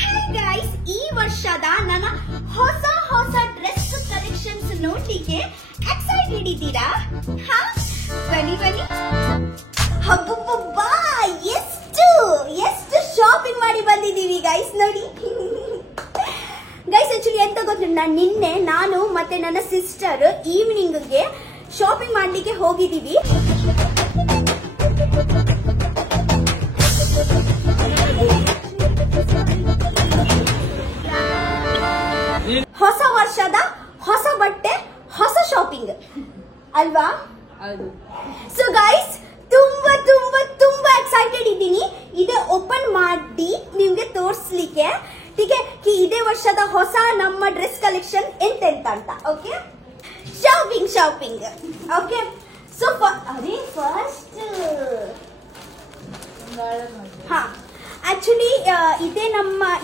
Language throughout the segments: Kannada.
ಹಾಯ್ ಗೈಸ್, ಈ ವರ್ಷದ ನನ್ನ ಹೊಸ ಹೊಸ ಡ್ರೆಸ್ ಕಲೆಕ್ಷನ್ಸ್ ನೋಡ್ಲಿಕ್ಕೆ ಎಕ್ಸೈಟೆಡ್ ಇದ್ದೀರಾ? ಬನ್ನಿ ಬನ್ನಿ. ಹಬ್ಬಬ್ಬಾ, ಎಷ್ಟು ಶಾಪಿಂಗ್ ಮಾಡಿ ಬಂದಿದ್ದೀವಿ ಗೈಸ್. ನೋಡಿ ಗೈಸ್, ಆಕ್ಚುಲಿ ಎಂತ ಗೊತ್ತಿಲ್ಲ, ನಿನ್ನೆ ನಾನು ಮತ್ತೆ ನನ್ನ ಸಿಸ್ಟರ್ ಈವ್ನಿಂಗ್ಗೆ ಶಾಪಿಂಗ್ ಮಾಡ್ಲಿಕ್ಕೆ ಹೋಗಿದ್ದೀವಿ. ಹೊಸ ವರ್ಷದ ಹೊಸ ಬಟ್ಟೆ, ಹೊಸ ಶಾಪಿಂಗ್ ಅಲ್ವಾ? ಸೊ ಗೈಸ್, ತುಂಬಾ ತುಂಬಾ ತುಂಬಾ ಎಕ್ಸೈಟೆಡ್ ಇದ್ದೀನಿ ಇದೇ ಓಪನ್ ಮಾಡಿ ನಿಮ್ಗೆ ತೋರಿಸ್ಲಿಕ್ಕೆ. ಟೀಕೆ ಇದೇ ವರ್ಷದ ಹೊಸ ನಮ್ಮ ಡ್ರೆಸ್ ಕಲೆಕ್ಷನ್ ಎಂತೆಂತ ಅಂತ. Okay, shopping. ಓಕೆ, ಸೊ ಅದೇ ಫಸ್ಟ್ ಆಕ್ಚುಲಿ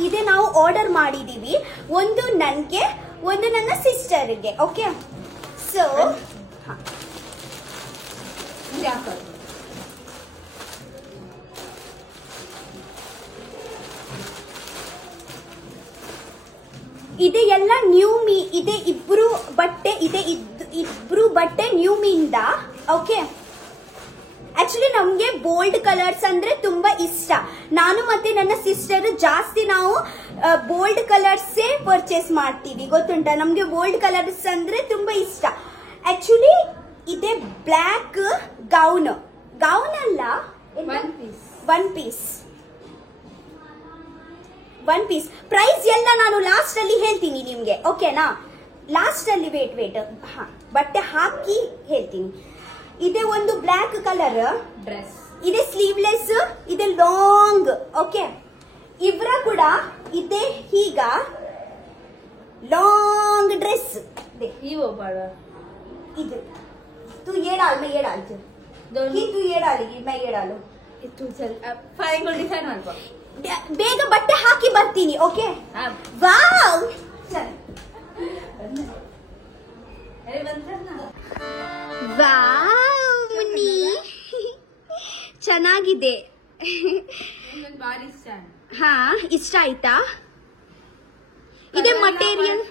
ಇದೇ ನಾವು ಆರ್ಡರ್ ಮಾಡಿದೀವಿ. ಒಂದು ನನ್ಗೆ, ಒಂದು ನನ್ನ ಸಿಸ್ಟರ್ಗೆ. ಓಕೆ, ಸೊ ಇದೆ ಎಲ್ಲ ನ್ಯೂ ಮೀ ಇದೆ. ಇಬ್ರು ಬಟ್ಟೆ ನ್ಯೂ ಮೀಯಿಂದ. ಓಕೆ, ಆಕ್ಚುಲಿ ನಮ್ಗೆ ಬೋಲ್ಡ್ ಕಲರ್ಸ್ ಅಂದ್ರೆ ತುಂಬಾ ಇಷ್ಟ. ನಾನು ಮತ್ತೆ ನನ್ನ ಸಿಸ್ಟರ್ ಜಾಸ್ತಿ ನಾವು ಬೋಲ್ಡ್ ಕಲರ್ಸ್ ಪರ್ಚೇಸ್ ಮಾಡ್ತೀವಿ, ಗೊತ್ತುಂಟಾ? ನಮ್ಗೆ ಬೋಲ್ಡ್ ಕಲರ್ಸ್ ಅಂದ್ರೆ ತುಂಬಾ ಇಷ್ಟ. ಆಕ್ಚುಲಿ ಇದೆ ಬ್ಲ್ಯಾಕ್ ಗೌನ್ ಅಲ್ಲ, ಒನ್ ಪೀಸ್. ಪ್ರೈಸ್ ಎಲ್ಲ ನಾನು ಲಾಸ್ಟ್ ಅಲ್ಲಿ ಹೇಳ್ತೀನಿ ನಿಮ್ಗೆ, ಓಕೆನಾ? ಲಾಸ್ಟ್ ಅಲ್ಲಿ ವೇಟ್ ಬಟ್ಟೆ ಹಾಕಿ ಹೇಳ್ತೀನಿ. ಇದೆ ಒಂದು ಬ್ಲ್ಯಾಕ್ ಕಲರ್ ಡ್ರೆಸ್, ಇದೆ ಸ್ಲೀವ್ಲೆಸ್, ಇದೆ ಲಾಂಗ್. ಓಕೆ, ಇವ್ರ ಕೂಡ ಇದೆ ಹೀಗ ಲಾಂಗ್ ಡ್ರೆಸ್. ಇದು तू ये डाल, मैं ये डालती हूँ. तू ये डालेगी, मैं ये डालू. ಬೇಗ ಬಟ್ಟೆ ಹಾಕಿ ಬರ್ತೀನಿ. ಓಕೆ, ವಾವ್, ಮುನ್ನಿ ಚೆನ್ನಾಗಿದೆ. ಹಾ, ಇಷ್ಟ ಆಯ್ತಾ? ಇದೆ ಮಟೀರಿಯಲ್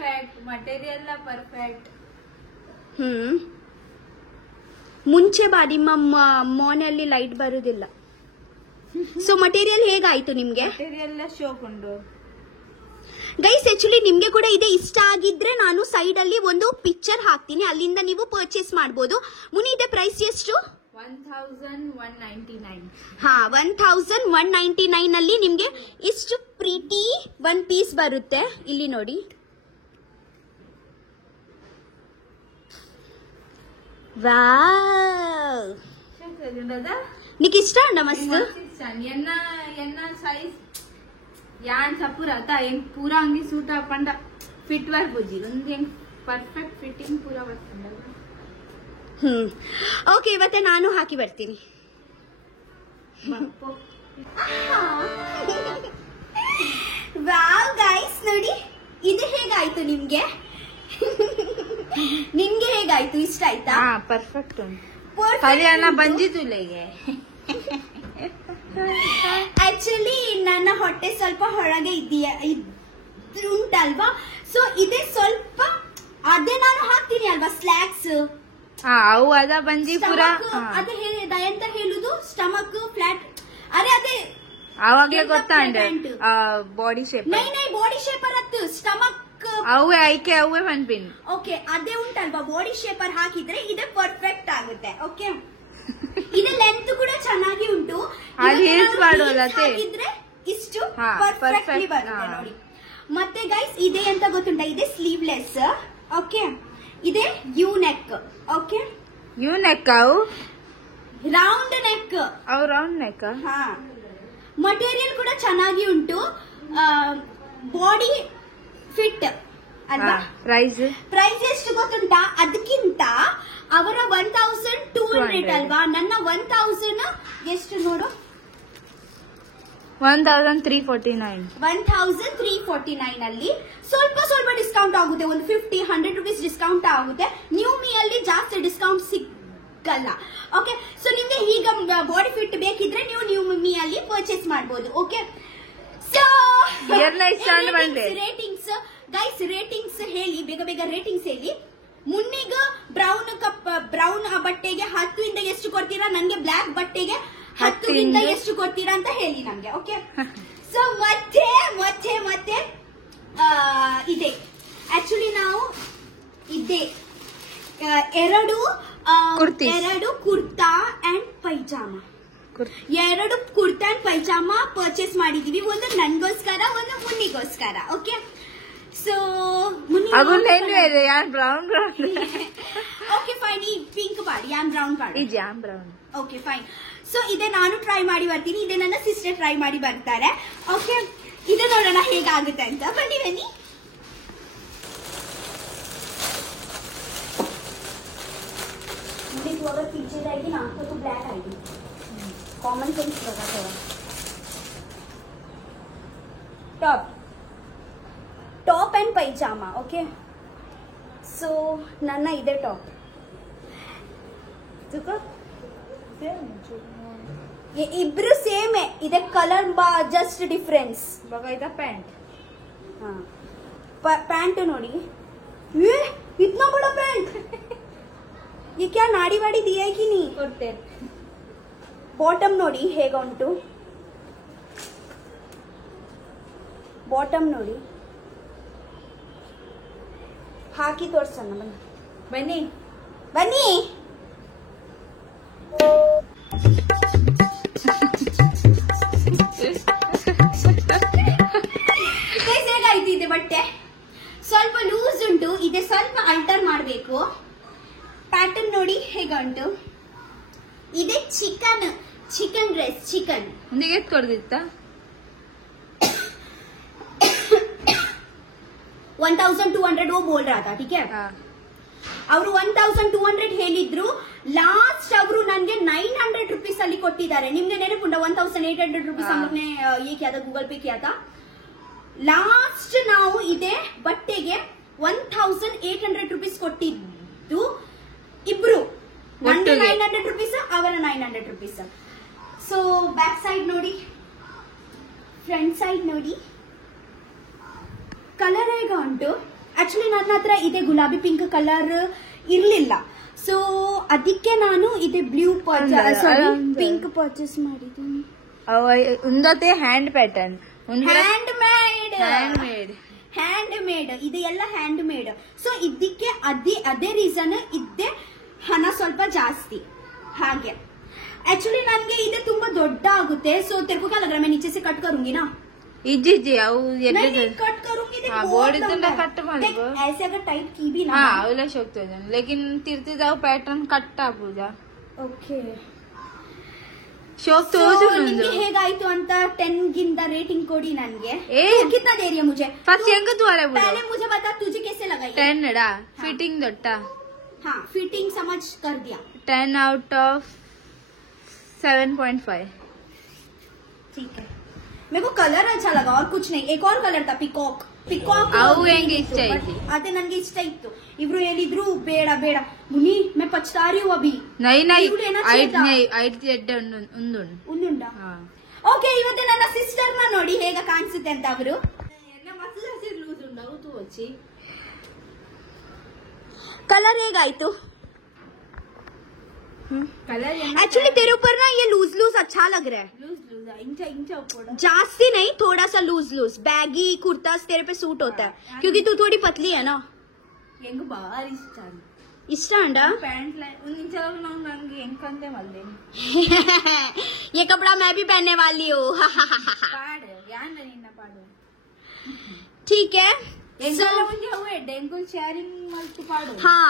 ಪರ್ಫೆಕ್ಟ್. ಮುಂಚೆ ನಿಮ್ಮ ಮೋನಲ್ಲಿ ಲೈಟ್ ಬರುದಿಲ್ಲ. ಸೊ ಮಟೀರಿಯಲ್ ಹೇಗಾಯ್ತು ನಿಮ್ಗೆ? ಗೈಸ್, ಆಕ್ಚುಲಿ ನಿಮ್ಗೆ ಕೂಡ ಇದೆ ಇಷ್ಟ ಆಗಿದ್ರೆ ನಾನು ಸೈಡ್ ಅಲ್ಲಿ ಒಂದು ಪಿಕ್ಚರ್ ಹಾಕ್ತೀನಿ, ಅಲ್ಲಿಂದ ನೀವು ಪರ್ಚೇಸ್ ಮಾಡಬಹುದು. ಮುನಿ, ಇದೆ ಪ್ರೈಸ್ ಎಷ್ಟು? 1199. ಹಾ, 1199 ಅಲ್ಲಿ ನಿಮ್ಗೆ ಇಷ್ಟು ಪ್ರೀಟಿ ಒನ್ ಪೀಸ್ ಬರುತ್ತೆ. ಇಲ್ಲಿ ನೋಡಿ, ವಾವ್, నీకు ఇష్టం ఉందా మస్తు? पूरा अंगी सूट हाಕೊಂಡ ಫಿಟ್ ವರ್ಕ್ ಬುಜಿ ಒಂದು ಪರ್ಫೆಕ್ಟ್ ಫಿಟ್ಟಿಂಗ್ ಪೂರ ಬರ್ತಂಡ. ಓಕೆ, ಮತ್ತೆ ನಾನು ಹಾಕಿ ಬರ್ತೀನಿ. ವಾವ್ ಗೈಸ್, ನೋಡಿ ಇದು ಹೇಗಾಯ್ತು ನಿಮ್ಗೆ? ನಿಮ್ಗೆ ಹೇಗಾಯ್ತು? ಇಷ್ಟ ಆಯ್ತಾ? ಪರ್ಫೆಕ್ಟ್ ಉಂಟು. ಹರಿಯಾಣ ಬಂದಿದ್ದುಲೆಗೆ. ಆಕ್ಚುಲಿ ನನ್ನ ಹೊಟ್ಟೆ ಸ್ವಲ್ಪ ಹೊರಗೆ ಉಂಟಲ್ವಾ, ಸೊ ಇದೇ ಸ್ವಲ್ಪ ಅದೇ ನಾನು ಹಾಕ್ತೀನಿ ಅಲ್ವಾ, ಸ್ಲ್ಯಾಕ್ಸ್. ಅವು ಅದ ಬಂದಿ ಪೂರ ಅದೇ ಎಂತ ಹೇಳುದು, ಸ್ಟಮಕ್ ಫ್ಲಾಟ್. ಅದೇ ಅವಾಗ್ಲೇ ಗೊತ್ತಾಂಡ ಬಾಡಿ ಶೇಪ್. ನೈ ಬಾಡಿ ಶೇಪರ್ ಅತ್ತು, ಸ್ಟಮಕ್ ಅವೇ ಐಕೆ ಅವೇ ಬಂದ್ಬಿನ್. ಓಕೆ, ಅದೇ ಉಂಟಲ್ವಾ, ಬಾಡಿ ಶೇಪರ್ ಹಾಕಿದ್ರೆ ಇದೆ ಪರ್ಫೆಕ್ಟ್ ಆಗುತ್ತೆ. ಓಕೆ, ಇದು ಲೆಂತ್ ಕೂಡ ಚೆನ್ನಾಗಿ ಉಂಟು. ಹಾಕಿದ್ರೆ ಇಷ್ಟು ಪರ್ಫೆಕ್ಟ್ಲಿ ಬರುತ್ತೆ ನೋಡಿ. ಮತ್ತೆ ಗೈಸ್, ಇದೆ ಅಂತ ಗೊತ್ತುಂಟಾ, ಇದೆ ಸ್ಲೀವ್ಲೆಸ್. ಓಕೆ, ಇದೆ U neck. Okay, U neck, ಅವು ರೌಂಡ್ ನೆಕ್. ಅವು ರೌಂಡ್ ನೆಕ್. ಹಾ, ಮಟೀರಿಯಲ್ ಕೂಡ ಚೆನ್ನಾಗಿ ಉಂಟು, ಬಾಡಿ ಫಿಟ್ ಅಲ್ವಾ? ಪ್ರೈಸ್ ಎಷ್ಟು ಗೊತ್ತುಂಟಾ? ಅದಕ್ಕಿಂತ ಅವರ 1200 ಅಲ್ವಾ, ನನ್ನ 1000 ಎಷ್ಟು ನೋಡು, 1349. 1349 ಅಲ್ಲಿ ಸ್ವಲ್ಪ ಡಿಸ್ಕೌಂಟ್ ಆಗುತ್ತೆ. ಒಂದು 50-100 ರುಪೀಸ್ ಡಿಸ್ಕೌಂಟ್ ಆಗುತ್ತೆ. ನ್ಯೂ ಮೀ ಅಲ್ಲಿ ಜಾಸ್ತಿ ಡಿಸ್ಕೌಂಟ್ ಸಿಗಲ್ಲ. ಓಕೆ, ಸೊ ನಿಮ್ಗೆ ಈಗ ಬಾಡಿ ಫಿಟ್ ಬೇಕಿದ್ರೆ ನೀವು ನ್ಯೂ ಮೀ ಅಲ್ಲಿ ಪರ್ಚೇಸ್ ಮಾಡಬಹುದು. Okay, so ratings guys, ratings ಹೇಳಿ, ಬೇಗ ಬೇಗ ರೇಟಿಂಗ್ಸ್ ಹೇಳಿ. ಮುನ್ನಿಗ ಬ್ರೌನ್ ಬಟ್ಟೆಗೆ 10 ಇಂದ ಎಷ್ಟು ಕೊಡ್ತೀರಾ, ನಂಗೆ ಬ್ಲಾಕ್ ಬಟ್ಟೆಗೆ 10 ಇಂದ ಎಷ್ಟು ಕೊಡ್ತೀರಾ ಅಂತ ಹೇಳಿ ನಮ್ಗೆ. ಓಕೆ, ಸೊ ಮತ್ತೆ ಇದೆ ಆಕ್ಚುಲಿ ನಾವು ಇದೆ ಎರಡು ಕುರ್ತಾ ಅಂಡ್ ಪೈಜಾಮ, ಎರಡು ಕುರ್ತಾ ಅಂಡ್ ಪೈಜಾಮ ಪರ್ಚೇಸ್ ಮಾಡಿದೀವಿ. ಒಂದು ನನ್ಗೋಸ್ಕರ, ಒಂದು ಮುನ್ನಿಗೋಸ್ಕರ. Okay, so okay fine. ಈ ಪಿಂಕ್ ಪಾಡಿ, ಯಾಮ್ ಬ್ರೌನ್. Okay fine. ಸೊ ಇದೇ ನಾನು ಟ್ರೈ ಮಾಡಿ ಬರ್ತೀನಿ, ಇದೇ ನನ್ನ ಸಿಸ್ಟರ್ ಟ್ರೈ ಮಾಡಿ ಬರ್ತಾರೆ. ಓಕೆ, ಇದು ನೋಡೋಣ ಹೇಗಾಗುತ್ತೆ ಅಂತ. ಬನ್ನಿ. अगर पीछे जाएगी ना तो ब्लैक आएगी. कॉमन सेंस लगा थोड़ा. Top and pyjama. ओके, सो ನನ್ನ ಇದೆ ಟಾಪ್. ಇಬ್ರು ಸೇಮ್ ಇದೆ, ಕಲರ್ ಜಸ್ಟ್ ಡಿಫರೆನ್ಸ್. ಪ್ಯಾಂಟ್ ನೋಡಿ, इतना बड़ा पैंट. ये क्या नाड़ी वाड़ी दिया है कि नहीं? बॉटम ನೋಡಿ ಹೇಗೆ ಉಂಟು, ಬಾಟಮ್ ನೋಡಿ, ಹಾಕಿ ತೋರ್ಸೋಣ. ಬನ್ನಿ. ಹೇಗಾಯ್ತು ಇದೆ ಬಟ್ಟೆ? ಸ್ವಲ್ಪ ಲೂಸ್ ಉಂಟು, ಇದೆ ಸ್ವಲ್ಪ ಅಲ್ಟರ್ ಮಾಡಬೇಕು. ಪ್ಯಾಟರ್ನ್ ನೋಡಿ ಹೇಗೆ ಉಂಟು. ಇದೆ ಚಿಕನ್ ಡ್ರೆಸ್. ಚಿಕನ್ ಕೊಡ್ದಿತ್ತ 1200 वो बोल रहा था. ठीक है, ಅವರು 1200 ಹೇಳಿದ್ರು. ಲಾಸ್ಟ್ ಅವರು ನನ್ಗೆ 900 रुपीस ಅಲ್ಲಿ ಕೊಟ್ಟಿದ್ದಾರೆ. ನಿಮ್ಗೆ ನೆನಪುಂಟ 1800 रुपीस हमने ये किया था, गूगल पे किया था. ಲಾಸ್ಟ್ ನಾವು ಇದೆ ಬಟ್ಟೆಗೆ 1800 रुपीस ಕೊಟ್ಟಿದ್ದು ಇಬ್ರು. 900 रुपीस, ಅವರ 900 रुपीस. ಸೊ ಬ್ಯಾಕ್ ಸೈಡ್ ನೋಡಿ, ಫ್ರಂಟ್ ಸೈಡ್ ನೋಡಿ, ಕಲರ್ ಹೇಗ ಉಂಟು. ಆಕ್ಚುಲಿ ನನ್ನ ಹತ್ರ ಇದೆ ಗುಲಾಬಿ ಪಿಂಕ್ ಕಲರ್ ಇರ್ಲಿಲ್ಲ, ಸೊ ಅದಕ್ಕೆ ನಾನು ಇದೆ ಬ್ಲೂ ಪಿಂಕ್ ಪರ್ಚೇಸ್ ಮಾಡಿದ್ದೀನಿ. ಹ್ಯಾಂಡ್ ಪ್ಯಾಟರ್ನ್, ಹ್ಯಾಂಡ್ ಮೇಡ್ ಇದು ಎಲ್ಲ ಹ್ಯಾಂಡ್ ಮೇಡ್. ಸೊ ಇದಕ್ಕೆ ಅದೇ ರೀಸನ್ ಇದ್ದೆ, ಹಣ ಸ್ವಲ್ಪ ಜಾಸ್ತಿ ಹಾಗೆ. एक्चुअली ನನಗೆ ಇದು ತುಂಬಾ ದೊಡ್ಡ ಆಗುತ್ತೆ. सो तेरे को क्या लग रहा है मैं नीचे से कट करूंगी ना? जी नहीं कट करूंगी. ऐसे अगर टाइट की भी ना लेकिन तिरते जाओ पैटर्न कट्टा पूजा. ओके, शोक तो ನಿಮಗೆ ಹೇಗಾಯ್ತು ಅಂತ 10 ಗಿಂತ ರೇಟಿಂಗ್ ಕೊಡಿ ನನಗೆ. कितना दे रही है मुझे? फर्स्ट यंग तुम्हारे पहले मुझे बता तुझे कैसे लगा? 10 डा फिटिंग दोट्टा. हाँ, फिटिंग समझ कर दिया. 10 आउट ऑफ 7.5. ठीक है, मेरे को कलर अच्छा लगा और कुछ नहीं. एक और कलर था पिकॉक. ಅದೇ ನನಗೆ ಇಷ್ಟ ಇತ್ತು. ಇಬ್ರು ಹೇಳಿದ್ರು ಬೇಡ ಮುನಿ, मैं पछता रही हूँ अभी. नहीं ಉಂದುಂಡ. ಓಕೆ, ಇವತ್ತು ನನ್ನ ಸಿಸ್ಟರ್ ನ ನೋಡಿ ಹೇಗೆ ಕಾಣಿಸುತ್ತೆ ಅಂತ. ಅವರು कलर ಹೇಗಾಯ್ತು? एक्चुअली तेरे ऊपर ना ये लूज अच्छा लग रहा है. जास्ती नहीं, थोड़ा सा लूज. बैगी कुर्ता तेरे पे सूट होता है क्योंकि तू थोड़ी पतली है ना. इष्ट ये कपड़ा मैं भी पहनने वाली हूँ. ठीक है, हाँ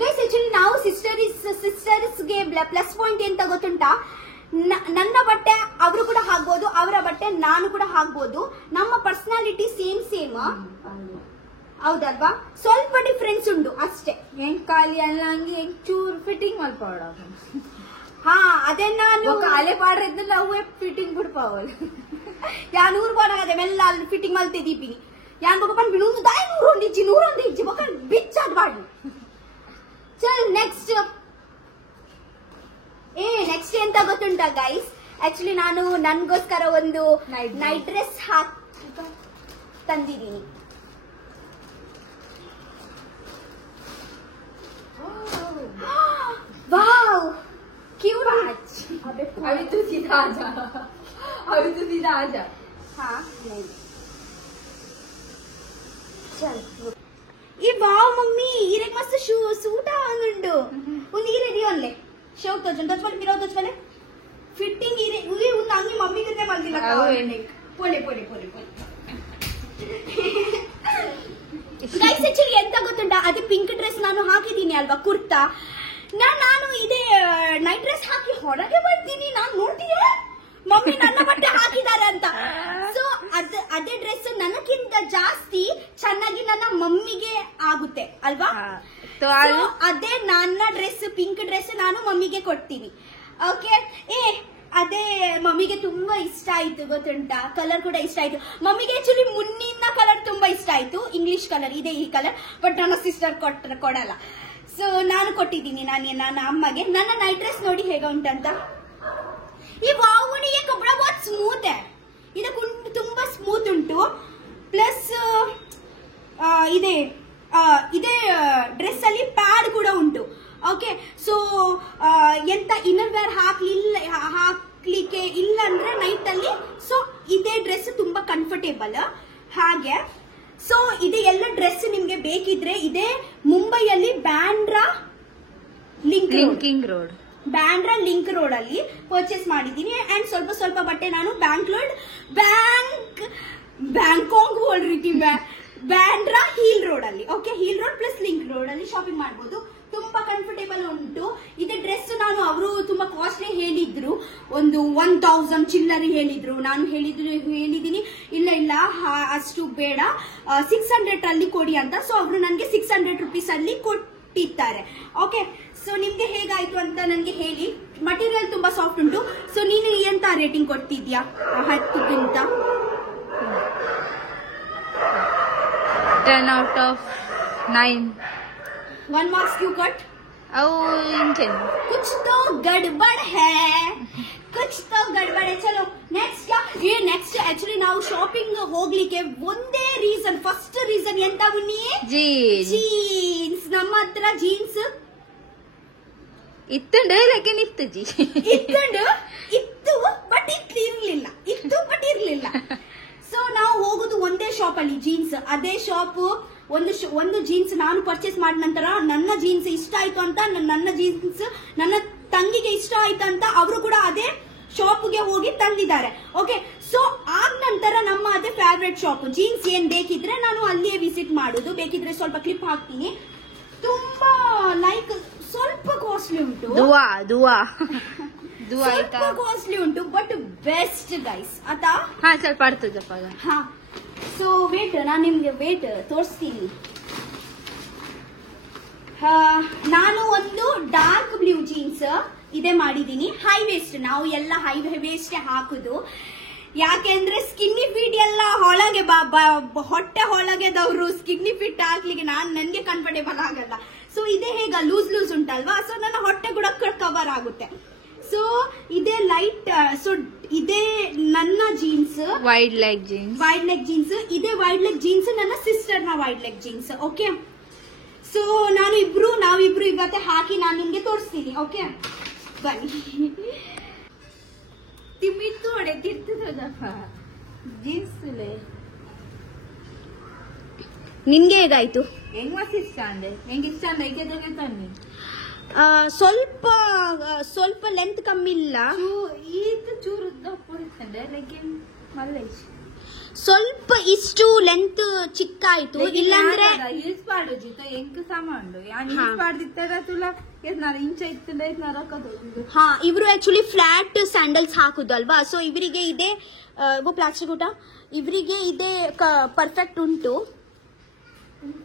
ಗೈಸ್, ಆಕ್ಚುಲಿ ನಾವು ಸಿಸ್ಟರ್ಸ್ಗೆ ಪ್ಲಸ್ ಪಾಯಿಂಟ್ ಎಂತ ಗೊತ್ತುಂಟಾ? ನನ್ನ ಬಟ್ಟೆ ಅವರು ಕೂಡ ಹಾಕ್ಬೋದು, ಅವರ ಬಟ್ಟೆ ನಾನು ಕೂಡ ಹಾಕ್ಬೋದು. ನಮ್ಮ ಪರ್ಸನಾಲಿಟಿ ಸೇಮ್ ಹೌದಲ್ವಾ? ಸ್ವಲ್ಪ ಡಿಫ್ರೆನ್ಸ್ ಉಂಟು ಅಷ್ಟೇ. ಖಾಲಿ ಅಲ್ಲ, ಹಂಗೆ ಚೂರ್ ಫಿಟ್ಟಿಂಗ್ ಮಲ್ಪಾಡ. ಹಾ, ಅದೇ ನಾನು ಕಾಲೆ ಪಾಡ್ರಿದ್ದು ನಾವು ಫಿಟ್ಟಿಂಗ್ ಬಿಡ್ಪಾವಲ್. ಯಾ 100 ಬಾಡಾಗದೆ ಮೆಲ್ಲ ಫಿಟ್ಟಿಂಗ್ ಮಲ್ತಿದ್ದೀಪಿನಿ. ಯಾನ್ ಬೊಕಪನ್ ಬಿಡುದು ದಾಯಿ 100 ಇಂಚಿ ಬೊಕನ್ ಬಿಚ್ಚಾದ್ ಬಾಡಿ. चल नेक्स्ट ಎಂತ ಗೊತ್ತುಂಟಾ ಗೈಸ್? ಆಕ್ಚುಲಿ ನಾನು ನನ್ಗೋಸ್ಕರ ಒಂದು ನೈಟ್ ಡ್ರೆಸ್ ತಂದಿದ್ದೀನಿ. Wow cute. अभी तू सीधा आ जा. हाँ नहीं चल. ये वाव मम्मी इरे मस्त सूट आवंदुंडु उंदी इरे दियोनले शोक तोजन तोजले पिरो तोजले ಫಿಟ್ಟಿಂಗ್ ಇದೆ ಉಗಿ ಒಂದು ಅಂಗಿ ಮಮ್ಮಿ ಜೊತೆ ಬಂದಿಲ್ಲ ಪೋಲೆ ಗೈಸ್ ಆಕ್ಚುಲಿ ಎಂತ ಗೊತ್ತುಂಟಾ ಅದೇ ಪಿಂಕ್ ಡ್ರೆಸ್ ನಾನು ಹಾಕಿದ್ದೀನಿ ಅಲ್ವಾ ಕುರ್ತಾ ನಾನು ಇದೇ ನೈಟ್ ಡ್ರೆಸ್ ಹಾಕಿ ಹೊರಗೆ ಬರ್ತೀನಿ ನಾನು ನೋಡ್ತೀಯ ಮಮ್ಮಿ ನನ್ನ ಬಟ್ಟೆ ಹಾಕಿದ್ದಾರೆ ಅಂತ ಸೊ ಅದೇ ಡ್ರೆಸ್ ನನಗಿಂತ ಜಾಸ್ತಿ ಚೆನ್ನಾಗಿ ನನ್ನ ಮಮ್ಮಿಗೆ ಆಗುತ್ತೆ ಅಲ್ವಾ ಅದೇ ನನ್ನ ಡ್ರೆಸ್ ಪಿಂಕ್ ಡ್ರೆಸ್ ನಾನು ಮಮ್ಮಿಗೆ ಕೊಡ್ತೀನಿ ಓಕೆ ಅದೇ ಮಮ್ಮಿಗೆ ತುಂಬಾ ಇಷ್ಟ ಆಯ್ತು ಗೊತ್ತುಂಟಾ ಕಲರ್ ಕೂಡ ಇಷ್ಟ ಆಯ್ತು ಮಮ್ಮಿಗೆ ಆಕ್ಚುಲಿ ಮುನ್ನಿನ ಕಲರ್ ತುಂಬಾ ಇಷ್ಟ ಆಯ್ತು ಇಂಗ್ಲಿಷ್ ಕಲರ್ ಇದೆ ಈ ಕಲರ್ ಬಟ್ ನನ್ನ ಸಿಸ್ಟರ್ ಕೊಡಲ್ಲ ಸೊ ನಾನು ಕೊಟ್ಟಿದ್ದೀನಿ ನನ್ನ ಅಮ್ಮಗೆ ನನ್ನ ನೈಟ್ ಡ್ರೆಸ್ ನೋಡಿ ಹೇಗೆ ಉಂಟಂತ ಈ ವಾವುಣಿಗೆ ಕಪಡ बहुत ಸ್ಮೂತ್ है ಇದು ತುಂಬಾ ಸ್ಮೂತ್ ಉಂಟು ಪ್ಲಸ್ ಇದೆ ಡ್ರೆಸ್ ಅಲ್ಲಿ ಪ್ಯಾಡ್ ಕೂಡ ಉಂಟು ಓಕೆ ಸೊ ಎಂತ ಇನ್ನರ್ ವೇರ್ ಹಾಕ್ಲಿಕ್ಕೆ ಇಲ್ಲ ಅಂದ್ರೆ ನೈಟ್ ಅಲ್ಲಿ ಸೊ ಇದೇ ಡ್ರೆಸ್ ತುಂಬಾ ಕಂಫರ್ಟೇಬಲ್ ಹಾಗೆ ಸೊ ಇದೆ ಎಲ್ಲ ಡ್ರೆಸ್ ನಿಮ್ಗೆ ಬೇಕಿದ್ರೆ ಇದೆ ಮುಂಬೈಯಲ್ಲಿ ಬ್ಯಾಂಡ್ರಾ ಲಿಂಕ್ ರೋಡ್ ಅಲ್ಲಿ ಪರ್ಚೇಸ್ ಮಾಡಿದೀನಿ ಅಂಡ್ ಸ್ವಲ್ಪ ಬಟ್ಟೆ ನಾನು ಬ್ಯಾಂಕಾಕ್ ಹೋಲ್ರಿತಿ ಬ್ಯಾಂಡ್ರಾ ಹೀಲ್ ರೋಡ್ ಅಲ್ಲಿ okay hill road plus link road ಅಲ್ಲಿ ಶಾಪಿಂಗ್ ಮಾಡಬಹುದು ತುಂಬಾ ಕಂಫರ್ಟೇಬಲ್ ಉಂಟು ಇದೇ ಡ್ರೆಸ್ ನಾನು ಅವರು ತುಂಬಾ ಕಾಸ್ಟ್ಲಿ ಹೇಳಿದ್ರು ಒಂದು 1000 ಚಿಲ್ಲರೆ ಹೇಳಿದ್ರು ನಾನು ಹೇಳಿದೀನಿ ಇಲ್ಲ ಅಷ್ಟು ಬೇಡ 600 ಅಲ್ಲಿ ಕೊಡಿ ಅಂತ ಸೊ ಅವರು ನನಗೆ 600 ರೂಪೀಸ್ ಅಲ್ಲಿ ಕೊಟ್ಟಿದ್ದಾರೆ ಓಕೆ ಸೊ ನಿಮ್ಗೆ ಹೇಗಾಯ್ತು ಅಂತ ನನಗೆ ಹೇಳಿ ಮಟೀರಿಯಲ್ ತುಂಬಾ ಸಾಫ್ಟ್ ಉಂಟು ಸೊ ನೀನು ಎಂತ ರೇಟಿಂಗ್ ಕೊಡ್ತಿದ್ಯಾ 10ಗಿಂತ 10 out of 9 1 marks क्यों कट कुछ तो गड़बड़ है चलो नेक्स्ट क्या ये नेक्स्ट एक्चुअली ನಾವು ಶಾಪಿಂಗ್ ಹೋಗ್ಲಿಕ್ಕೆ ಒಂದೇ ರೀಸನ್ ಫಸ್ಟ್ ರೀಸನ್ ಎಂತ ಮುನ್ನಿ ಜೀನ್ಸ್ ನಮ್ಮ ಹತ್ರ ಜೀನ್ಸ್ ಇತ್ತುಂಡು ಲೆಕ್ಕನ್ ಇತ್ತು ಬಟ್ ಇರ್ಲಿಲ್ಲ ಸೊ ನಾವು ಹೋಗುದು ಒಂದೇ ಶಾಪ್ ಅಲ್ಲಿ ಜೀನ್ಸ್ ಅದೇ ಶಾಪ್ ಒಂದು ಜೀನ್ಸ್ ನಾನು ಪರ್ಚೇಸ್ ಮಾಡಿದ ನಂತರ ನನ್ನ ಜೀನ್ಸ್ ಇಷ್ಟ ಆಯ್ತು ಅಂತ ನನ್ನ ಜೀನ್ಸ್ ನನ್ನ ತಂಗಿಗೆ ಇಷ್ಟ ಆಯ್ತು ಅಂತ ಅವರು ಕೂಡ ಅದೇ ಶಾಪ್ಗೆ ಹೋಗಿ ತಂದಿದ್ದಾರೆ ಓಕೆ ಸೊ ಆದ ನಂತರ ನಮ್ಮ ಅದೇ ಫೇವ್ರೆಟ್ ಶಾಪ್ ಜೀನ್ಸ್ ಏನ್ ಬೇಕಿದ್ರೆ ನಾನು ಅಲ್ಲಿಯೇ ವಿಸಿಟ್ ಮಾಡುದು ಬೇಕಿದ್ರೆ ಸ್ವಲ್ಪ ಕ್ಲಿಪ್ ಹಾಕ್ತೀನಿ ತುಂಬಾ ಲೈಕ್ ಸ್ವಲ್ಪ ಕಾಸ್ಟ್ಲಿ ಉಂಟು ಸ್ವಲ್ಪ ಕಾಸ್ಟ್ಲಿ ಉಂಟು ಬಟ್ ಬೆಸ್ಟ್ ಗೈಸ್ ಆತಾ ಸ್ವಲ್ಪ ಅರ್ಥದಪ್ಪ ಹಾ ಸೊ ವೇಟ್ ನಾನು ನಿಮ್ಗೆ ವೇಟ್ ತೋರಿಸ್ತೀನಿ ನಾನು ಒಂದು ಡಾರ್ಕ್ ಬ್ಲೂ ಜೀನ್ಸ್ ಇದೇ ಮಾಡಿದೀನಿ ಹೈ ವೇಸ್ಟ್ ನಾವು ಎಲ್ಲ ಹೈ ವೇಸ್ಟ್ ಹಾಕುದು ಯಾಕೆಂದ್ರೆ ಸ್ಕಿನ್ನಿ ಫಿಟ್ ಎಲ್ಲ ಒಳಗೆ ಹೊಟ್ಟೆ ಒಳಗೆದವರು ಸ್ಕಿನ್ನಿ ಫಿಟ್ ಹಾಕ್ಲಿಕ್ಕೆ ನನ್ಗೆ ಕಂಫರ್ಟೇಬಲ್ ಆಗಲ್ಲ ಸೊ ಇದೇ ಹೇಗ ಲೂಸ್ ಉಂಟಲ್ವಾ ಸೊ ನನ್ನ ಹೊಟ್ಟೆ ಕೂಡ ಕವರ್ ಆಗುತ್ತೆ ಸೊ ಇದೇ ಲೈಟ್ ಸೊ ಇದೇ ನನ್ನ ಜೀನ್ಸ್ ವೈಡ್ ಲೆಗ್ ಜೀನ್ಸ್ ಇದೇ ವೈಡ್ ಲೆಗ್ ಜೀನ್ಸ್ ನನ್ನ ಸಿಸ್ಟರ್ ನ wide leg jeans okay so ನಾವಿಬ್ರು ಇವತ್ತೆ ಹಾಕಿ ನಾನು ನಿಮ್ಗೆ ತೋರಿಸ್ತೀನಿ ಓಕೆ ಬನ್ನಿ ತಿಮ್ಮಿತ್ತು ಹೊಡೆತಿರ್ತದಪ್ಪ ಜೀನ್ಸ್ ನಿಮ್ಗೆ ಹೇಗಾಯ್ತು ಹೆಂಗ್ ಮಸ್ತ್ ಇಷ್ಟ ಅಂದೆ ಐಕೆದಂಗೆ ತನ್ನಿ ಸ್ವಲ್ಪ ಲೆಂತ್ ಕಮ್ಮಿ ಇಲ್ಲ ಇದು ಚೂರು ದಪ್ಪ ಲೆಗ್ಗಿನ್ ಮಲ್ಲೇಶ್ ಸ್ವಲ್ಪ ಇಷ್ಟು ಲೆಂತ್ ಚಿಕ್ಕ ಆಯ್ತು ಇಲ್ಲಾಂದ್ರೆ ಯೂಸ್ ಮಾಡೋಜಿತ ಎಂಕ್ ಸಾಮಾನು ಯೂಸ್ ಮಾಡ್ದಿತ್ತಾರ ತುಲಾ ನಾನು ಇಂಚ ಇತ್ತು ಹಾ ಇವರು ಆಕ್ಚುಲಿ ಫ್ಲಾಟ್ ಸ್ಯಾಂಡಲ್ಸ್ ಹಾಕುದಲ್ವಾ ಸೊ ಇವರಿಗೆ ಇದೆ ಪ್ಲಾಸ್ಟಿಕ್ ಊಟ ಇವರಿಗೆ ಇದೆ ಪರ್ಫೆಕ್ಟ್ ಉಂಟು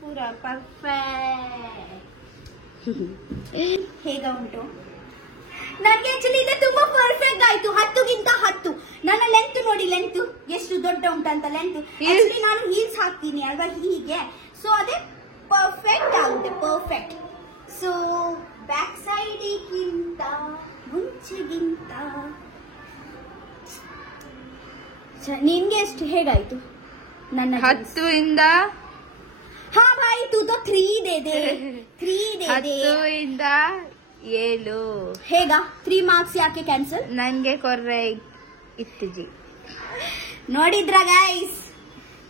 ಪೂರ ಪರ್ಫೆಕ್ಟ್ ಹೇಗ ಉಂಟು ನನಗೆ ಆಕ್ಚುಲಿ ಇದೆ ತುಂಬಾ ಪರ್ಫೆಕ್ಟ್ ಆಯ್ತು 10ಗಿಂತ 10 ನನ್ನ ಲೆಂತ್ ನೋಡಿ ಲೆಂತ್ ಎಷ್ಟು ದೊಡ್ಡ ಉಂಟಂತ ಲೆಂತ್ ಆಕ್ಚುಲಿ ನಾನು ಹೀಲ್ಸ್ ಹಾಕ್ತೀನಿ ಅಲ್ವಾ ಹೀಗೆ ಸೊ ಅದೇ ಪರ್ಫೆಕ್ಟ್ ಆಗುತ್ತೆ ಪರ್ಫೆಕ್ಟ್ ಸೊ ಬ್ಯಾಕ್ ಸೈಡ್ಗಿಂತ ಮುಂಚೆಗಿಂತ ನಿನ್ಗೆ ಎಷ್ಟು ಹೇಗಾಯ್ತು ನನ್ನ 10 ಇಂದ ಹಾ ಭಾಯಿ तू तो 3 दे दे 3 दे दे 10 ಇಂದ 7 ಹೇಗ 3 ಮಾರ್ಕ್ಸ್ ಯಾಕೆ ಕ್ಯಾನ್ಸಲ್ ನನ್ಗೆ ಕೊರ್ರೆ ಇತ್ತು ಜಿ ನೋಡಿದ್ರ ಗೈಸ್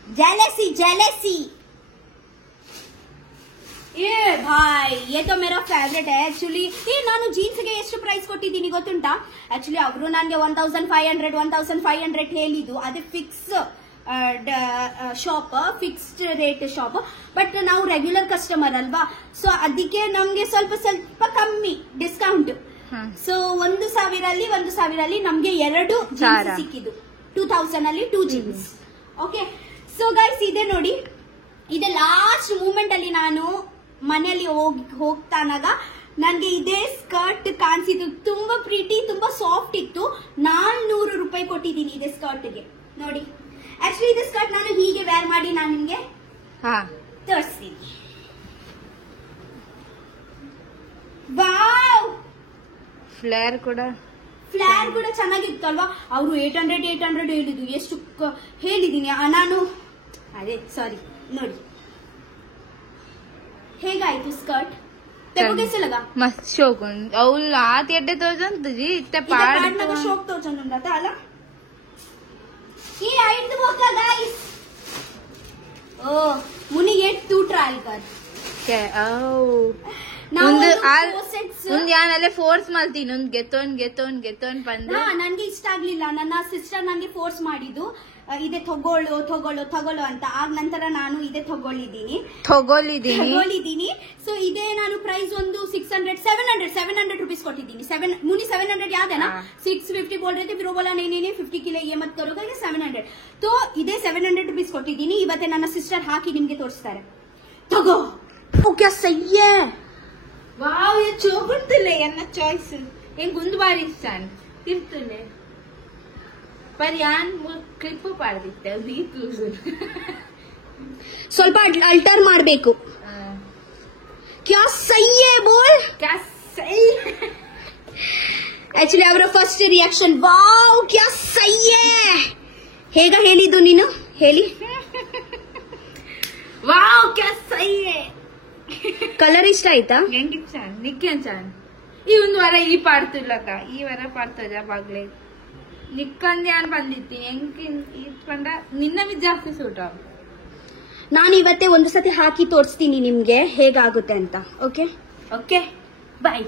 जेलेसी ये भाई ये तो मेरा फेवरेट है एक्चुअली ये ನಾನು ಜೀನ್ಸ್ ಗೆ ಎಷ್ಟು ಪ್ರೈಸ್ ಕೊಟ್ಟಿದ್ದೀನಿ ಗೊತ್ತುಂಟಾ ಆಕ್ಚುಲಿ ಅವರು ನನಗೆ 1500 ಹೇಳಿದ್ದು ಅದೇ fix shop fixed rate shop but ನಾವು ರೆಗ್ಯುಲರ್ ಕಸ್ಟಮರ್ ಅಲ್ವಾ ಸೊ ಅದಕ್ಕೆ ನಮ್ಗೆ ಸ್ವಲ್ಪ ಕಮ್ಮಿ ಡಿಸ್ಕೌಂಟ್ ಸೊ 1000 ಅಲ್ಲಿ ನಮ್ಗೆ 2 ಜೀನ್ಸ್ ಸಿಕ್ಕಿದ್ದು 2000 ಅಲ್ಲಿ 2 ಜೀನ್ಸ್ ಓಕೆ ಸೊ ಗೈಸ್ ಇದೆ ನೋಡಿ ಇದೆ ಲಾಸ್ಟ್ ಮೂಮೆಂಟ್ ಅಲ್ಲಿ ನಾನು ಮನೆಯಲ್ಲಿ ಹೋಗ್ತಾನಾಗ ನನ್ಗೆ ಇದೇ ಸ್ಕರ್ಟ್ ಕಾಣಿಸಿದ್ದು ತುಂಬಾ ಪ್ರೀಟಿ ತುಂಬಾ ಸಾಫ್ಟ್ ಇತ್ತು 400 ರೂಪಾಯಿ ಕೊಟ್ಟಿದ್ದೀನಿ ಇದೆ ಸ್ಕರ್ಟ್ಗೆ ನೋಡಿ ಆಕ್ಚುಲಿ ಇದು ಸ್ಕರ್ಟ್ ನಾನು ಹೀಗೆ ವೇರ್ ಮಾಡಿ ನಾನು ನಿಮ್ಗೆ ತೋರಿಸ್ತೀನಿ ವಾವ್ ಫ್ಲೇರ್ ಕೂಡ ಚೆನ್ನಾಗಿತ್ತು ಅಲ್ವಾ ಅವರು 800 ಹೇಳಿದ್ದು ಎಷ್ಟು ಹೇಳಿದೀನಿ ನಾನು ಅದೇ ಸಾರಿ ನೋಡಿ ಹೇಗಾಯ್ತು ಸ್ಕರ್ಟ್ कैसे लगा मस्त शौक अवल आत एड्डे तोजन तुझी इतने पाड़ तो शौक तोजन ఉండता ಅಲ್ಲ ये आइट बोका गाइस ओ मुनी ये तू ट्राई कर के ओ ಒಂದು ಯಾನಲ್ಲೇ ಫೋರ್ಸ್ ಮಾಡ್ತೀನಿ ಒಂದು ಗೆತ್ತೋನ್ ಬಂದು ನನ್ಗೆ ಇಷ್ಟ ಆಗ್ಲಿಲ್ಲ ನನ್ನ ಸಿಸ್ಟರ್ ನಂಗೆ ಫೋರ್ಸ್ ಮಾಡಿದ್ದು ಇದೆ ತಗೊಳ್ಳು ಅಂತ ಆಗ ನಂತರ ನಾನು ಇದೆ ತಗೊಳ್ಳಿದ್ದೀನಿ ಸೊ ಇದೇ ನಾನು ಪ್ರೈಸ್ ಒಂದು 700 रुपीस ಕೊಟ್ಟಿದ್ದೀನಿ 700 याद है ना 650 बोल रहे थे फिर वो बोला नहीं 50 के लिए ये मत करो 700 तो इದೇ 700 रुपीस ಕೊಟ್ಟಿದ್ದೀನಿ ಇವತ್ತೆ ನನ್ನ ಸಿಸ್ಟರ್ ಹಾಕಿ ನಿಮ್ಗೆ ತೋರಿಸ್ತಾರೆ ತಗೋ क्या सही है वाव ये चोगुंतले एन्न चॉइस ಹೆಂಗ್ ಒಂದು ಬಾರಿ ಇಷ್ಟಾನ್ ತಿಂತಲೆ पर यान ಕ್ಲಿಪ್ ಪಾಡ್ದಿತ್ತೆ ದೀತು ಸ್ವಲ್ಪ ಅಲ್ಟರ್ ಮಾಡಬೇಕು क्या सही है बोल क्या सही एक्चुअली ಅವರ ಫಸ್ಟ್ ರಿಯಾಕ್ಷನ್ ವಾವ್ क्या सही है ಹೇಗ ಹೇಳಿದ್ದು ನೀನು ಹೇಳಿ वाव क्या सही है ಕಲರ್ ಇಷ್ಟ ಆಯ್ತಾ ಹೆಂಗಿಚ್ಚಾನ್ ನಿಕ್ಕಂಚಾನ್ ಈ ಒಂದು ವಾರ ಈ ಪಾಡ್ತಿಲ್ಲಕ್ಕ ಈ ವಾರ ಪಾಡ್ತದ ಬಾಗ್ಲೆ ನಿಕ್ಕಂದೆ ಅನ್ ಬಂದಿತ್ತೀನಿ ಹೆಂಗ್ ಇಟ್ಕೊಂಡ ನಿನ್ನ ಜಾಸ್ತಿ ಸೂಟ್ ಆಗ ನಾನು ಇವತ್ತೇ ಒಂದು ಸತಿ ಹಾಕಿ ತೋರಿಸ್ತೀನಿ ನಿಮ್ಗೆ ಹೇಗಾಗುತ್ತೆ ಅಂತ okay okay bye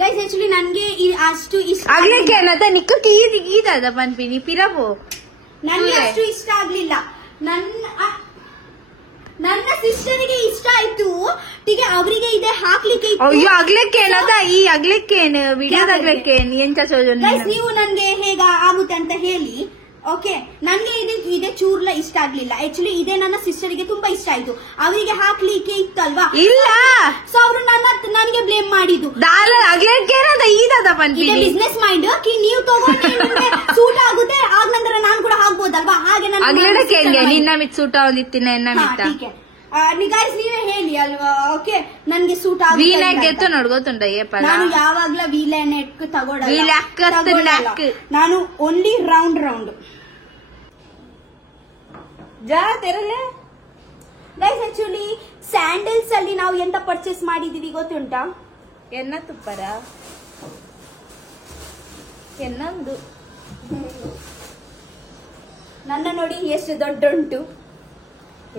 guys actually ನನ್ಗೆ ಅಷ್ಟು ಇಷ್ಟ ಆಗ್ಲಿಕ್ಕೆ ಏನದ ನಿಕ್ಕಕ್ಕೆ ಈದದ ಪನ್ಪಿನಿ ಪಿರವು ನನ್ಗೆ ಅಷ್ಟು ಇಷ್ಟ ಆಗ್ಲಿಲ್ಲ ನನ್ನ ಸಿಸ್ಟರ್ಗೆ ಇಷ್ಟ ಆಯ್ತು ಟೀಕೆ ಅವರಿಗೆ ಇದೆ ಹಾಕ್ಲಿಕ್ಕೆ ಅಯ್ಯೋ ಆಗ್ಲಿಕ್ಕೆ ಏನದ ಈ ಆಗ್ಲಿಕ್ಕೆ ವಿಡಿಯೋದ ಆಗ್ಲಿಕ್ಕೆ ಎಂತ ನೀವು ನನ್ಗೆ ಹೇಗ ಆಗುತ್ತೆ ಅಂತ ಹೇಳಿ ಓಕೆ ನನ್ಗೆ ಇದೆ ಚೂರ್ಲ ಇಷ್ಟ ಆಗ್ಲಿಲ್ಲ ಆಕ್ಚುಲಿ ಇದೆ ನನ್ನ ಸಿಸ್ಟರ್ಗೆ ತುಂಬಾ ಇಷ್ಟ ಆಯ್ತು ಅವರಿಗೆ ಹಾಕ್ಲಿಕ್ಕೆ ಇತ್ತಲ್ವಾ ಇಲ್ಲ ಸೊ ಅವರು ನನಗೆ ಬ್ಲೇಮ್ ಮಾಡಿದ್ದು ಇದೆ ಬಿಸ್ನೆಸ್ ಮೈಂಡ್ ನೀವು ತಗೊಂಡು ಸೂಟ್ ಆಗುತ್ತೆ ಆಗ ನಂತರ ನಾನು ಕೂಡ ಹಾಕ್ಬೋದಲ್ವಾ ಹಾಗೆ ನಿನ್ನ ಮಿತ್ ಸೂಟ ಒಂದಿತ್ತಿನ ಗೈಸ್ ನೀವೇ ಹೇಳಿ ಅಲ್ವಾ ಓಕೆ ನನ್ಗೆ ಸೂಟ್ ಆಗುತ್ತೆ ನೋಡ್ ಗೊತ್ತುಂಟ ನಾನು ಯಾವಾಗ್ಲ ವೀಲೆನೆಕ್ ತಗೊಳ್ಳಲ್ಲ ನಾನು ಓನ್ಲಿ ರೌಂಡ್ ಜಾತಿರಲೆ ಗೈಸ್ ಆಕ್ಚುಲಿ ಸ್ಯಾಂಡಲ್ಸ್ ಅಲ್ಲಿ ನಾವು ಎಂತ ಪರ್ಚೇಸ್ ಮಾಡಿದೀವಿ ಗೊತ್ತುಂಟಾ ಎನ್ನ ತುಪ್ಪರ ಎನ್ನೊಂದು ನನ್ನ ನೋಡಿ ಎಷ್ಟು ದೊಡ್ಡುಂಟು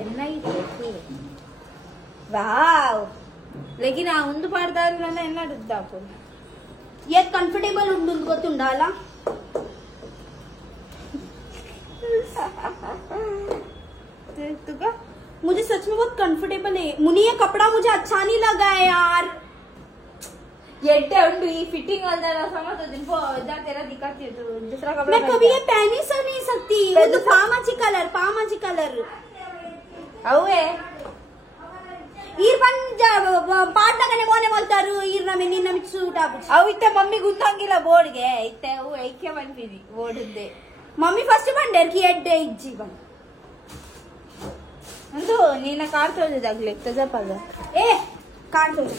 ಎನ್ನ ಇದೆ ವಾವ್ ಲೆಗಿನ ಒಂದು ಪಾಡ್ದಾರ ಎನ್ನಡುದ್ದಾಪು ಏತ್ ಕಂಫರ್ಟೇಬಲ್ ಉಂಟು ಗೊತ್ತುಂಟಾ ಅಲ್ಲ मुझे सच में बहुत कंफर्टेबल है मुनी ये कपड़ा मुझे अच्छा नहीं लगा है यार ಎಡ್ಡೆ ಉಂಟು ಈ ಫಿಟ್ಟಿಂಗ್ ಅಲ್ದ ಸಮತ ದಿನಪೋ ಜಾತೆರ ದಿಕ್ಕಾತಿ दूसरा कपड़ा मैं कभी ये पहन ही नहीं सकती वो तो पामाची कलर ಅವೇ ಈರ್ ಬಂದ ಪಾಡ್ದಾಗನೆ ಮೋನೆ ಮಲ್ತಾರು ಈರ್ ನಮಗೆ ನಿನ್ನ ಮಿಚ್ಚು ಸೂಟ್ ಆಗುತ್ತೆ ಅವು ಇತ್ತೆ ಮಮ್ಮಿ ಗುಂತಂಗಿಲ್ಲ ಬೋರ್ಡ್ಗೆ ಇತ್ತೆ ಅವು ಐಕ್ಯ ಬಂದಿದಿ ಬೋರ್ಡ್ದೆ ಮಮ್ಮಿ ಫಸ್ಟ್ ಬಂಡೇರ್ಕಿ ಎಡ್ಡೆ ಇಜ್ಜಿ ಬಂದು ಒಂದು ನಿನ್ನ ಕಾರ್ ತೊಳೆದಾಗ್ಲಿ ತಜಪಾಗ ಏ ಕಾರ್ ತೊಳೆ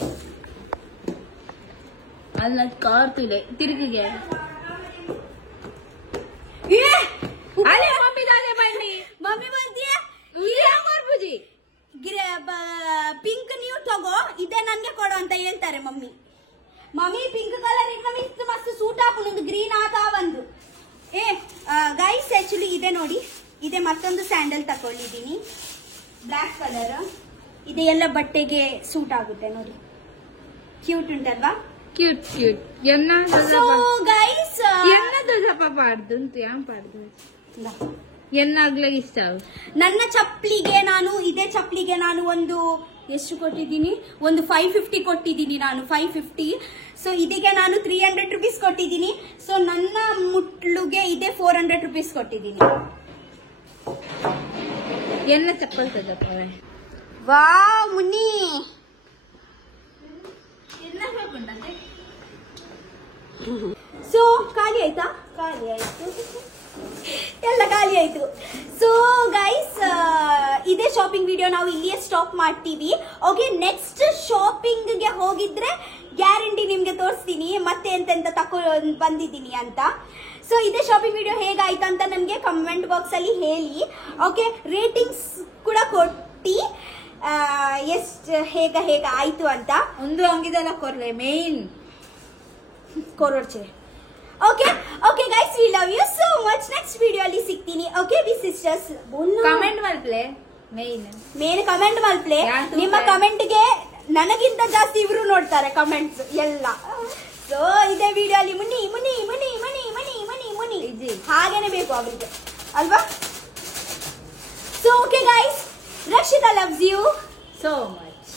ಅಲ್ಲ ಕಾರ್ ತುಲೆ ತಿರುಗಿಗೆ अरे मम्मी दाने बन्नी मम्मी बोलती है बुजी ಪಿಂಕ್ ನೀವು ತಗೋ ಇದೇ ನನ್ಗೆ ಕೊಡು ಅಂತ ಹೇಳ್ತಾರೆ ಮಮ್ಮಿ. ಮಮ್ಮಿ ಪಿಂಕ್ ಕಲರ್ ಇನ್ನ ಮಿಸ್ ಮಸ್ತ್ ಸೂಟ್ ಹಾಕೊಂಡು ಗ್ರೀನ್ ಆತಾ ಒಂದು. ಗೈಸ್ ಆಕ್ಚುಲಿ ಇದೆ ನೋಡಿ, ಇದೆ ಮತ್ತೊಂದು ಸ್ಯಾಂಡಲ್ ತಕೊಂಡಿದ್ದೀನಿ ಬ್ಲಾಕ್ ಕಲರ್. ಇದೆ ಎಲ್ಲ ಬಟ್ಟೆಗೆ ಸೂಟ್ ಆಗುತ್ತೆ ನೋಡಿ, ಕ್ಯೂಟ್ ಉಂಟಲ್ವಾ? ಕ್ಯೂಟ್ ಕ್ಯೂಟ್ ಸೊ ಗೈಸ್ ಎನ್ನಾಗ್ಲಿಗೆ ಇಷ್ಟ. ನನ್ನ ಚಪ್ಪಲಿಗೆ ನಾನು ಇದೇ ಚಪ್ಪಲಿಗೆ ನಾನು ಒಂದು ಎಷ್ಟು ಕೊಟ್ಟಿದ್ದೀನಿ, ಒಂದು 550 ಕೊಟ್ಟಿದ್ದೀನಿ ನಾನು, 550. ಸೊ ಇದಕ್ಕೆ ನಾನು 300 ರುಪೀಸ್ ಕೊಟ್ಟಿದ್ದೀನಿ. ಸೊ ನನ್ನ ಮುಟ್ಲುಗೆ ಇದೆ 400 ರುಪೀಸ್ ಕೊಟ್ಟಿದ್ದೀನಿ. ಎನ್ನ ಚಪ್ಪಲ್ ತಗಪ್ಪ. ವಾವ್ ಮುನ್ನಿ, ಸೊ ಖಾಲಿ ಆಯ್ತಾ? ಖಾಲಿ ಆಯ್ತು, ಎಲ್ಲ ಖಾಲಿ ಆಯ್ತು. ಸೊ ಗೈಸ್ ಇದೇ ಶಾಪಿಂಗ್ ವಿಡಿಯೋ ನಾವು ಇಲ್ಲಿಯೇ ಸ್ಟಾಪ್ ಮಾಡ್ತೀವಿ. ಓಕೆ, ನೆಕ್ಸ್ಟ್ ಶಾಪಿಂಗ್ ಗೆ ಹೋಗಿದ್ರೆ ಗ್ಯಾರಂಟಿ ನಿಮ್ಗೆ ತೋರಿಸ್ತೀನಿ ಮತ್ತೆ ಎಂತೆಂತ ತಕೊಂಡು ಬಂದಿದ್ದೀನಿ ಅಂತ. ಸೊ ಇದೇ ಶಾಪಿಂಗ್ ವಿಡಿಯೋ ಹೇಗಾಯ್ತು ಅಂತ ನನಗೆ ಕಮೆಂಟ್ ಬಾಕ್ಸ್ ಅಲ್ಲಿ ಹೇಳಿ. ಓಕೆ, ರೇಟಿಂಗ್ಸ್ ಕೂಡ ಕೊಟ್ಟಿ ಎಷ್ಟು ಹೇಗ ಆಯ್ತು ಅಂತ. ಒಂದು ಅಂಗಿದೆಲ್ಲ ಕೊರ್ಲೆ ಮೇನ್ ಕೊರೋಡ್ಚೆ. Okay okay guys, we love you so much. Next video ಅಲ್ಲಿ ಸಿಗ್ತೀನಿ. ಓಕೆ ವಿ ಸಿಸ್ಟರ್ಸ್ ಕಮೆಂಟ್ ಮಾಡ್ಲೆ ಮೇನ್ ಕಮೆಂಟ್ ಮಾಡ್ಲೆ. ನಿಮ್ಮ ಕಮೆಂಟ್ ಗೆ ನನಗಿಂತ ಜಾಸ್ತಿ ಇವರು ನೋಡ್ತಾರೆ ಕಮೆಂಟ್ಸ್ ಎಲ್ಲ. ಸೊ ಇದೇ ವಿಡಿಯೋ ಅಲ್ಲಿ ಮುನಿ ಮುನಿ ಮುನಿ ಮುನಿ ಮುನಿ ಮುನಿ ಮುನಿ ಹಾಗೇನೆ ಬೇಕು ಅವರಿಗೆ ಅಲ್ವಾ? So okay guys, Rakshita loves you so much.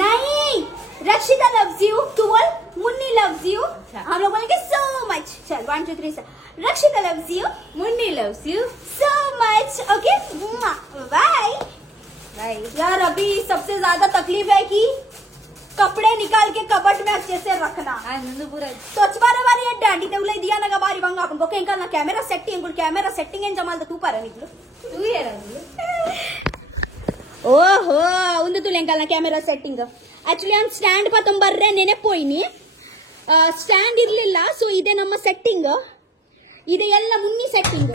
नहीं, रक्षिता loves you, तुवल Munni loves you. हम लोग बोलेंगे so much. चल 1 2 3 रक्षिता loves you, Munni loves you so much. Okay, bye bye. यार अभी सबसे ज्यादा तकलीफ है कि कपड़े निकाल के कबर्ड में अच्छे से रखना. तो अच्छबारे वाली है डांडी ते उले दिया ना बारी बंगा अपन को केंका ना कैमरा सेटिंग एन जमाल तू पारा निकलो तू ये रंग ಓಹೋ ಒಂದು ತುಲೆಂಕಲ್ನ ಕ್ಯಾಮೆರಾ ಸೆಟ್ಟಿಂಗ್. ಆಕ್ಚುಲಿ ನಾನು ಸ್ಟ್ಯಾಂಡ್ ಪತ್ತೊಂಬರ್ರೆ ನೆನೆಪೋಯ್ನಿ, ಸ್ಟ್ಯಾಂಡ್ ಇರ್ಲಿಲ್ಲ. ಸೊ ಇದೆ ನಮ್ಮ ಸೆಟ್ಟಿಂಗ್, ಇದೆ ಎಲ್ಲ ಮುನ್ನಿ ಸೆಟ್ಟಿಂಗ್.